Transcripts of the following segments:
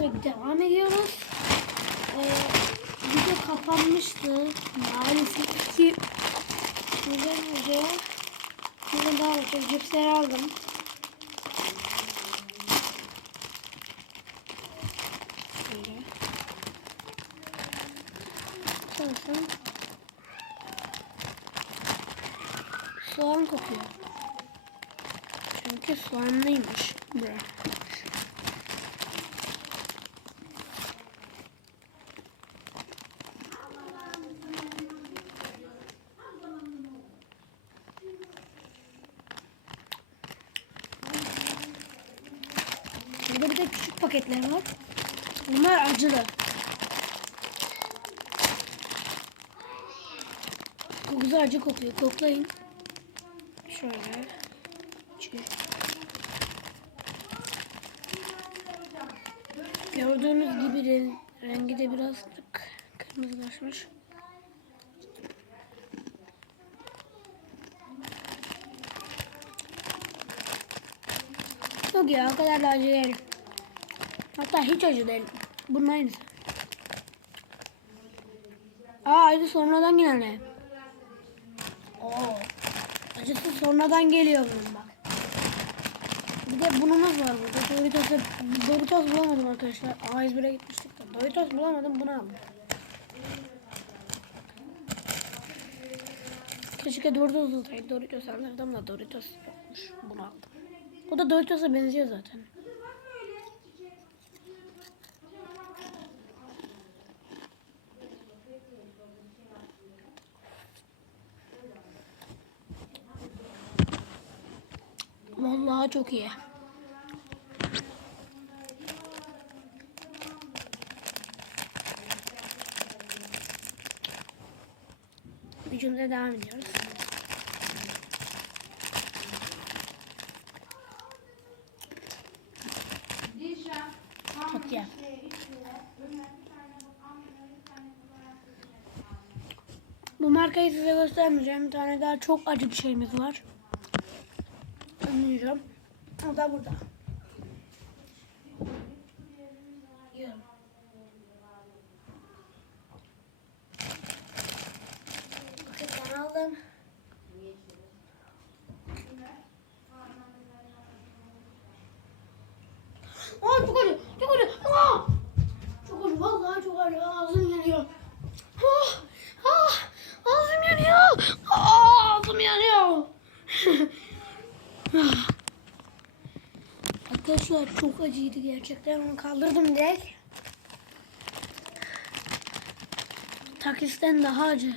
devam ediyoruz. Ee, video kapanmıştı. Maalesef ki güzel video. Şimdi daha bakacağız. Cipsleri aldım. Şöyle. Sonrasında soğan kokuyor. Çünkü soğanlıymış. Bura. Küçük paketler var. Bunlar acılı. Kokusu acı kokuyor. Koklayın. Şöyle. Çiğ. Gördüğünüz gibi ren- rengi de biraz kırmızılaşmış. Yok ya o kadar da acı değil. Hatta hiç acı değil. Bunun aynısı. Aa acı sonradan gelen Oo. Acısı sonradan geliyor bunun bak. Bir de bunumuz var burada. Doritos'u Doritos bulamadım arkadaşlar. A101'e gitmiştik de. Doritos bulamadım bunu aldım. Keşke Doritos olsaydı. Doritos alırdım da Doritos yokmuş. Bunu aldım. Bu da Doritos'a benziyor zaten. Vallahi çok iyi. Videomuza devam ediyoruz. Çok iyi. Bu markayı size göstermeyeceğim. Bir tane daha çok acı bir şeyimiz var. Anlayacağım. O da burada. Yiyorum. Paketten aldım. Aa çok acı, çok acı. Aa! Çok acı, vallahi çok acı. Ağzım yanıyor. Ah, ah, ağzım yanıyor. Aa, ağzım yanıyor. Arkadaşlar çok acıydı gerçekten. Onu kaldırdım direkt. Takisten daha acı.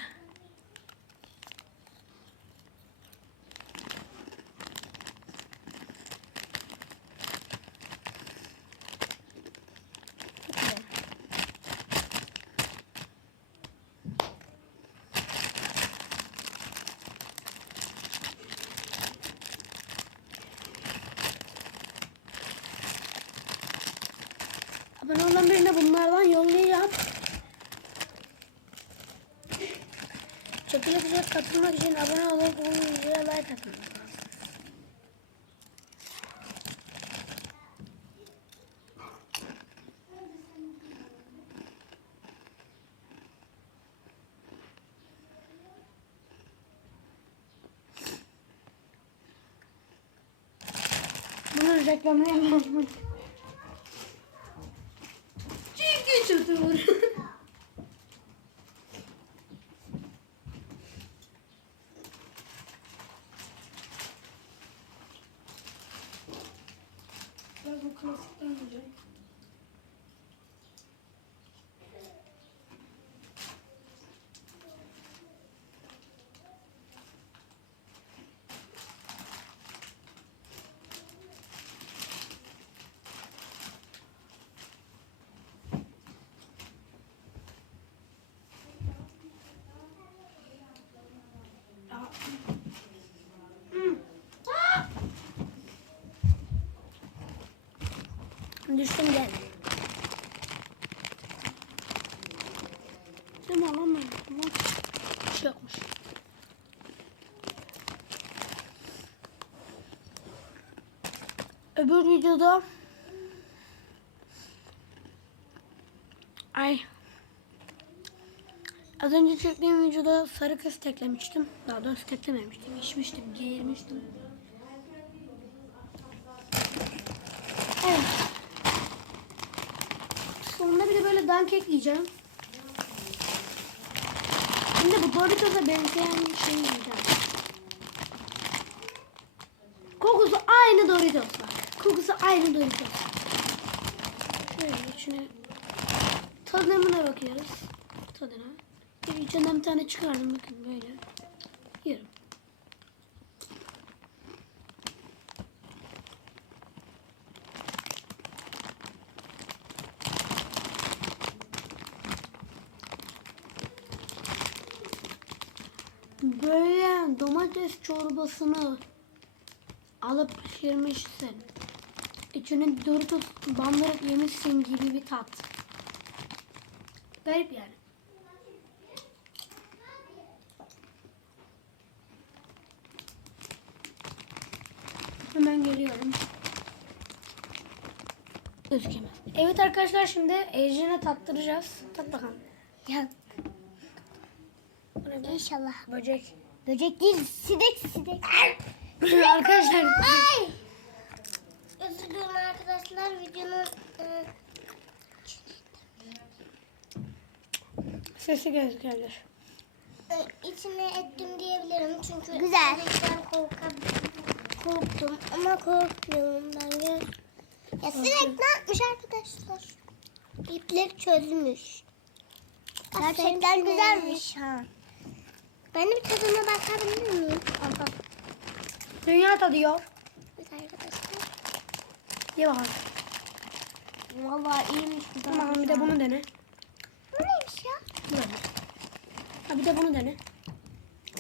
Çok güzel. Abone olan birine bunlardan yollayacağım. Çekilişe katılmak için abone olup bu videoya like lazım. Bunun reklamını yapmam. Çünkü çutur. Ben bu klasikten alacağım. Aa. Hmm. Aa! Düştüm gel. Mi alamıyorum. Bir şey. Öbür videoda Ay. Az önce çektiğim videoda sarı kız teklemiştim. Daha doğrusu teklememiştim. İçmiştim, geğirmiştim. Evet. Böyle dank ekleyeceğim. Şimdi bu Doritos'a benzeyen şey yiyeceğim. Kokusu aynı Doritos var. Kokusu aynı Doritos. Şöyle içine tadımına bakıyoruz. Tadına. Bir içinden bir tane çıkardım bakın böyle. Çorbasını alıp pişirmişsin. İçine Doritos bandırıp yemişsin gibi bir tat. Garip yani. Hemen geliyorum. Gözükemez. Evet arkadaşlar şimdi Ejin'e tattıracağız. Tat bakalım. Ya inşallah. Böcek. Böcek değil, sinek sinek. arkadaşlar Ay! Özür dilerim arkadaşlar videonun e, sesi gözüküyor. e, içine ettim diyebilirim çünkü Güzel. sinekten korkam, korktum ama korkmuyorum ben ya. Ya sinek ne yapmış arkadaşlar? İpleri çözmüş. Gerçekten güzelmiş ha. Ben de bir tadına bakabilir miyim? Aha. Dünya tadıyor. Evet arkadaşlar. Ye bakalım. Vallahi iyiymiş bu Tamam bir de bunu dene. Bu neymiş ya? Bu da ne? Ha bir de bunu dene.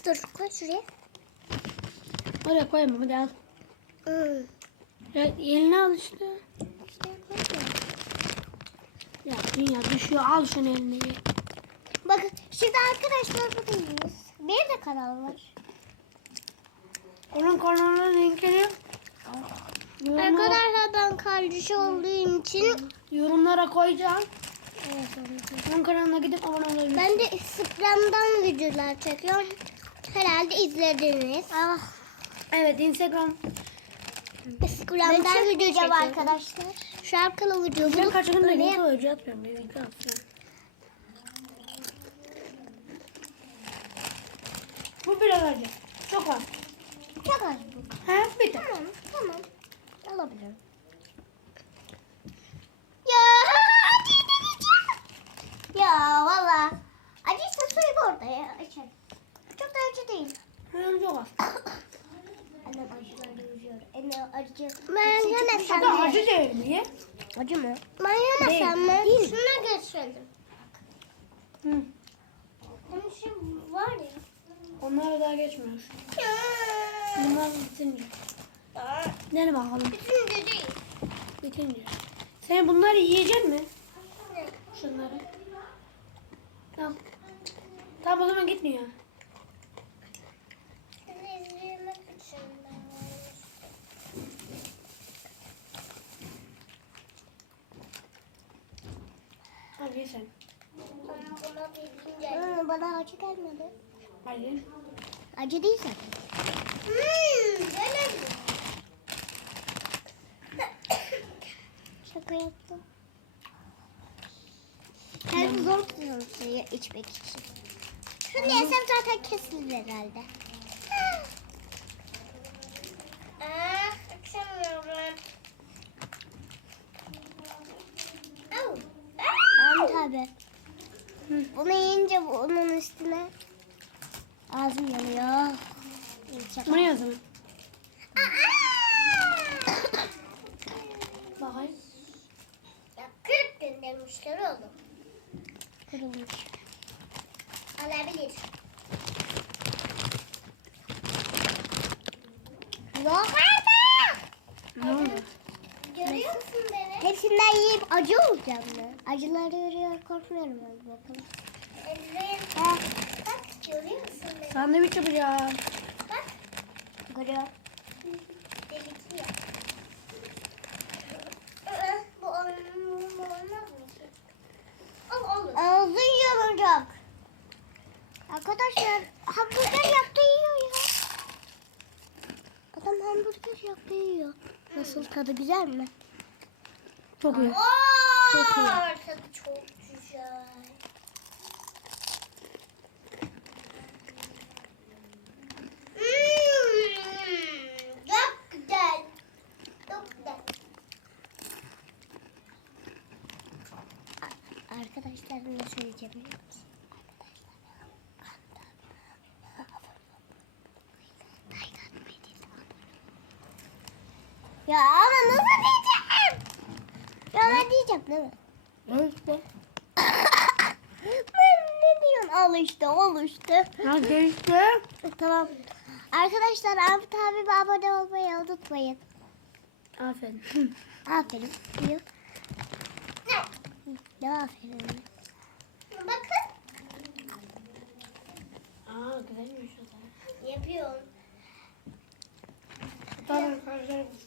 Dur koy şuraya. Oraya koyamam hadi al. Hmm. Ya, eline al işte. İşte koyma. Ya dünya düşüyor al şunu eline. Bakın şimdi arkadaşlar buradayız. Bir de kanal var. Onun kanalının linkini yorumlara, Arkadaşlar ben kardeşi olduğum için yorumlara koyacağım. Onun kanalına gidip abone olabilirsiniz. ben de Instagram'dan videolar çekiyorum. Herhalde izlediniz. Ah. Evet Instagram. Instagram'dan video çekiyorum arkadaşlar. Şarkılı video Ben bulup kaç gündür böyle link koyucu atmıyorum. Bir link atacağım. Biraz acı. Çok az. çok az bu. Ha bir tane. Tamam tamam. Alabilirim. Ya acı demeyeceğim. Ya valla. Acıysa suyu orada ya. İçerim. Çok da acı değil. Ha, çok az. Annem acılarla yüzüyor. Anne acı. Ben yemesem da acı değil mi? Acı mı? Ben yemesem mi? Değil. Şuna geçelim. Hı. Onun şey var ya. Onlara daha geçmiyor. Bunlar bitince. Dene bakalım. Bütün de değil. Bitince. Sen bunları yiyecek mi? Şunları. Tamam. Tamam o zaman gitmiyor. Hadi sen. Bana acı gelmedi. Hayır. Acı değil zaten. Hmm, öyle mi? Şaka yaptım. Her zor tutuyorum suyu içmek için. Şunu yesem zaten kesilir herhalde. Ah, açamıyorum. Au. Am tabi. Bunu yiyince bunun üstüne ağzım yanıyor. Bu ne yazımı? Bakayım. Ya kırık göndermişler oğlum. Kırılmış. Olabilir. Yok. Ne oldu? Görüyor musun beni? Hepsinden yiyip acı olacağım ben. Acıları yürüyor korkmuyorum ben bakalım. Ha, bak görüyor musun beni? Sandviç yapacağım. Bak. Görüyor. Delikli ya. Bu olmaz mı? Ağzın yanacak. Arkadaşlar hamburger yaptı yiyor ya. Adam hamburger yaptı yiyor. Nasıl tadı güzel mi? Çok iyi. Çok iyi. Tadı çok güzel. Hmm, çok güzel. Çok güzel. Arkadaşlar ne söyleyeceğim biliyor musun? Ya ama nasıl diyeceğim? Ya ne diyeceğim değil mi? Ne işte? ben ne diyorsun? Al işte, al işte. Ya işte. Tamam. Arkadaşlar Ahmet abi abone olmayı unutmayın. Aferin. Aferin. Diyor. Ne aferin? Bakın. Aa güzelmiş o da. Yapıyorum. Tamam arkadaşlar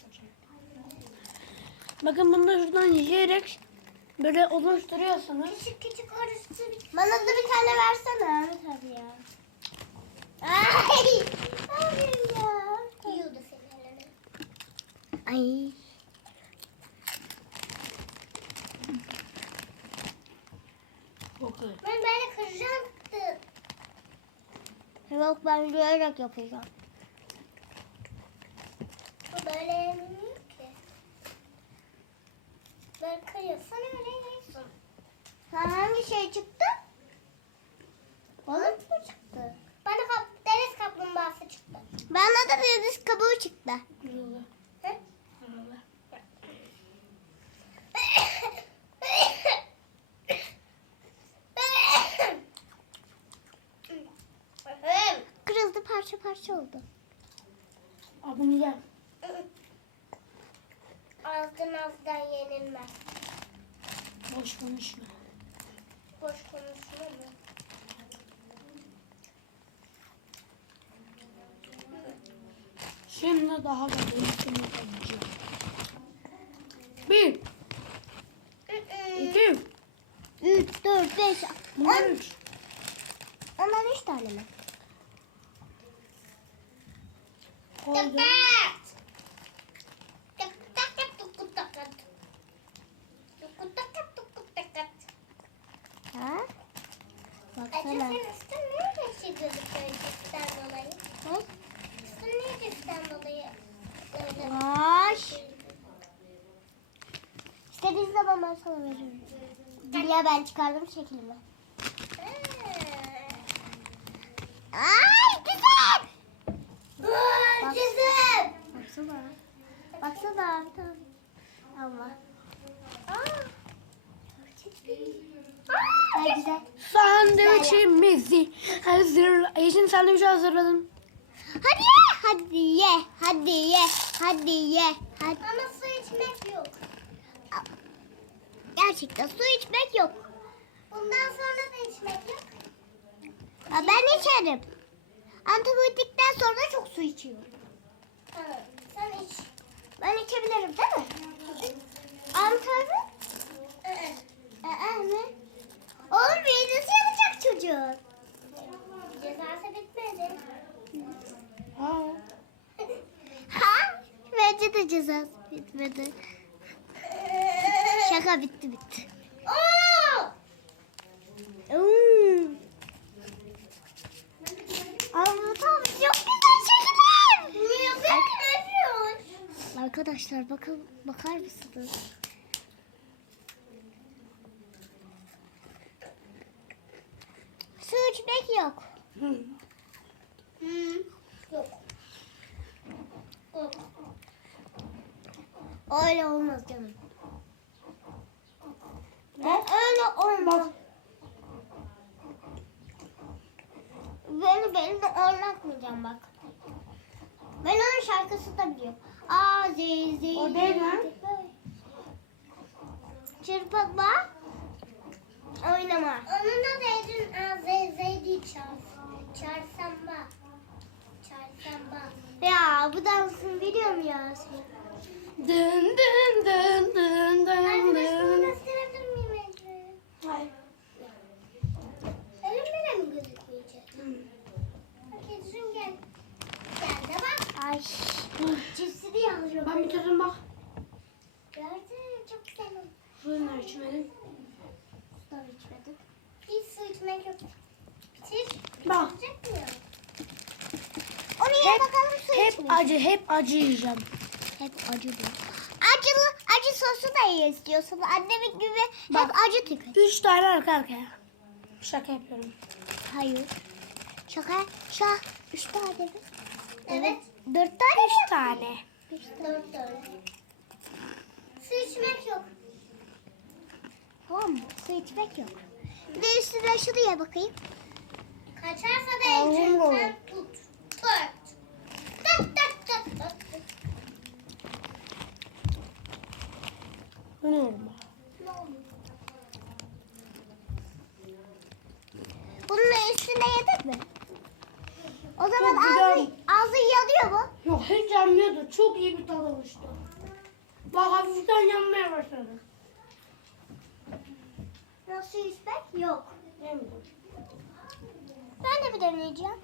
Bakın bunu da şuradan yiyerek böyle oluşturuyorsunuz. Küçük küçük orası. Bana da bir tane versene Ahmet abi ya. Ay. Hayır ya. Yiyordu elini. Ay. İyi. Ben böyle kıracaktım. Yok ben yiyerek yapacağım. Bu böyle yemiyor ki. Böyle kırıyorsan öyle yiyorsun. Hangi şey çıktı? Balık mı çıktı? Bana kap deniz kaplumbağası çıktı. Bana da deniz kabuğu çıktı. Kırıldı parça parça oldu. Al bunu gel. Ağızdan yenilmez. Boş konuşma. Boş konuşma mı? Şimdi daha da değiştirmek olacak. Bir, iki, 3, 4, 5, bunlar 10. üç. Ondan 3 tane mi? Koydum. Ha? Baksana. Acı sen üstün niye yeşil gözüküyor cipsten dolayı? Ne? Üstün niye cipsten dolayı böyle? Baş. İstediğin zaman ben sana veririm. Dünya ben çıkardım şeklimi. Ay güzel. Bak. Güzel. Baksana. Baksana. Tamam. Allah. Ay güzel. Sandviçimizi hazır. Eşin sandviçi hazırladım. Hadi ye. Hadi ye. Hadi ye. Hadi ye. Hadi. Ama su içmek yok. Gerçekten su içmek yok. Bundan sonra da içmek yok. Ya ben içerim. Antibiyotikten sonra çok su içiyorum. Tamam. Sen iç. Ben içebilirim değil mi? Antabi? Ee, Ee mi? Oğlum midesi yanacak çocuğun. Cezası bitmedi. Ha. Ha? Bence de cezası bitmedi. Şaka bitti bitti. Hmm. Arkadaşlar bakın bakar mısınız? Su içmek yok. Hmm. Yok. Yok. Öyle olmaz canım. Öyle olmaz. Beni benimle oynatmayacağım bak. Ben onun şarkısı da biliyorum. Azizi. O değil lan. Çırpatma. Oynama. Onun da dedin Azezeydi çar. Çarsamba. Çarsamba. Ya bu dansını biliyorum ya. Dın dın dın dın dın Arkadaşlar dın. gösterebilir miyim Hayır. Elim bile mi gözükmeyecek? Kedicim gel. Gel de bak. Ay. Cipsi de yanıyor. Ben bir tadına bak. Gördün çok güzel oldu. Suyunu. Su da içmedik. Hiç su içmek Bak. Hep acı, hep acı yiyeceğim. Hep acı bu. Sosu da ye istiyorsun. Annemin gibi Bak. hep acı tüket. Üç tane arka arkaya. Şaka yapıyorum. Hayır. Şaka, şah. Üç tane mi? Evet. Dört tane Üç tane. Beş tane. Dört tane. Su içmek yok. Tamam mı? Su içmek yok. Bir de üstüne şunu ye bakayım. Kaçarsa da tut. Tut. Tut tut tut tut. Oldu? Bunun üstüne yedik mi? O zaman Çok güzel. ağzı, ağzı yanıyor mu? Yok hiç yanmıyordu. Çok iyi bir tadı oluştu. Bak hafiften yanmaya başladı. Nasıl içmek? Yok. Yemiyorum. Ben de bir deneyeceğim.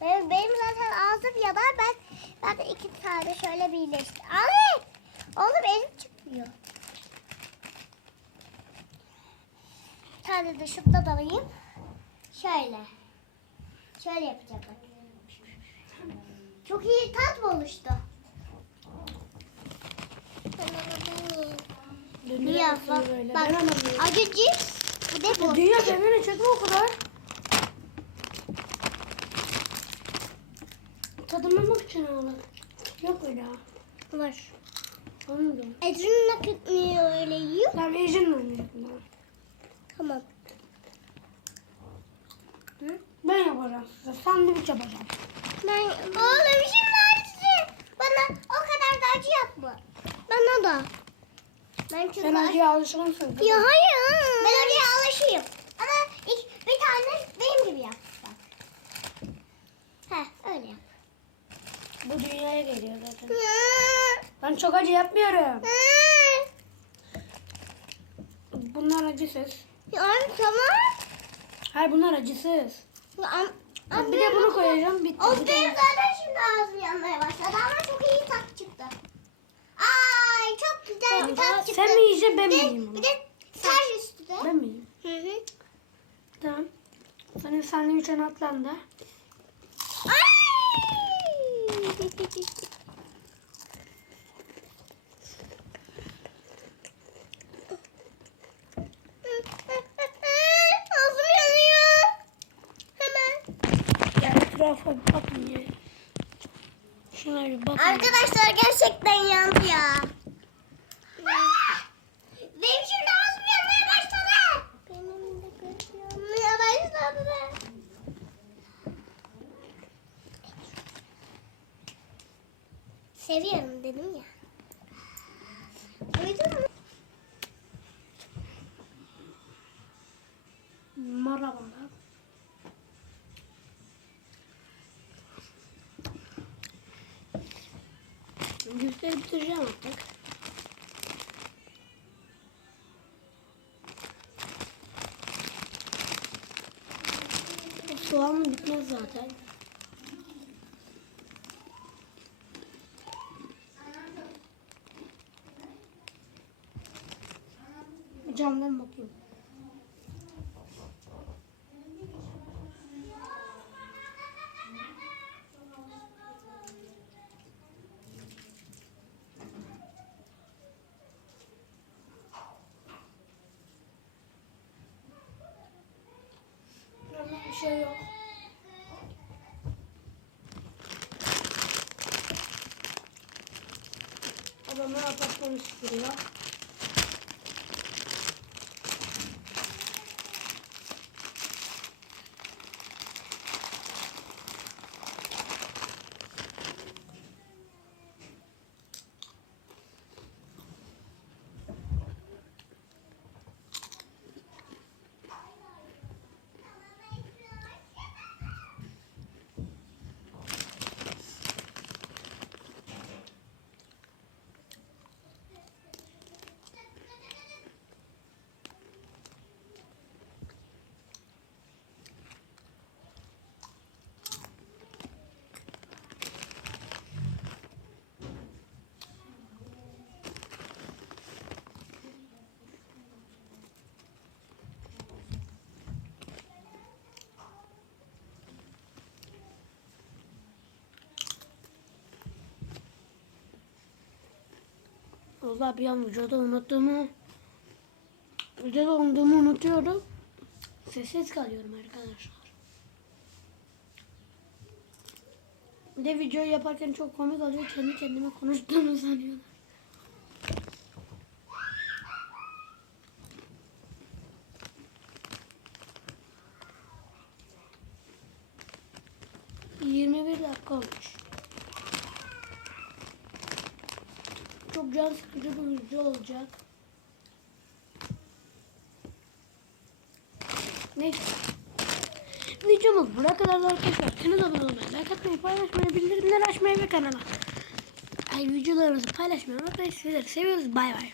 Benim, benim zaten ağzım yanar. Ben ben de iki tane şöyle birleştir. Anne! Oğlum elim çıkmıyor. Bir tane de şundan alayım. Şöyle. Şöyle yapacağım bak. Çok iyi tat mı oluştu? Ben onu deneyeyim. Dönüyor Ya musun bak, bak acı cips. Bu da bu. Dünya kendine çekme o kadar. Tadımlamak için ağladım. Yok öyle. Var. Anladım. Ecrin nakit niye öyle yiyor? Ben Ejin'le oynayacaktım. ha. Tamam. Ben yapacağım size. Sandviç yapacağım. Ben oğlum şimdi acı. Bana o kadar da acı yapma. Bana da. Ben çok Sen acıya alışkınsın. Ya hayır. Ben acıya alışayım. Ama ilk bir tane benim gibi yap. Bak. Heh öyle yap. Bu dünyaya geliyor zaten. Ben çok acı yapmıyorum. Bunlar acısız. Ya tamam. Hayır bunlar acısız. Ya, Ben bir de bunu koyacağım. Bitti. Bir benim de- zaten şimdi ağzım yanmaya başladı ama çok iyi tat çıktı. Ay çok güzel bir tat çıktı. Sen mi yiyeceksin ben mi Bir de- yiyeyim Bir bunu? de ser üstüne. Ben mi yiyeyim? Hı hı. Tamam. Senin sandviçin atlandı. Bakın ya. Şuna bir bakın. Arkadaşlar gerçekten yandı ya. Cüsleri bitireceğim artık. Soğan bitmez zaten. Camdan bakayım. Ama bir şey yok. Adamlar Allah bir an videoda unuttuğumu videoda olduğumu unutuyorum. Sessiz kalıyorum arkadaşlar. Bir de video yaparken çok komik oluyor. Kendi kendime konuştuğumu sanıyorlar. Yirmi bir dakika olmuş. Çok can sıkıcı video olacak. Neyse. Videomuz buraya kadar arkadaşlar. Kanala abone olmayı, like atmayı, paylaşmayı, bildirimleri açmayı ve kanala. Ay videolarımızı paylaşmayı unutmayın. Sizleri seviyoruz. Bay bay.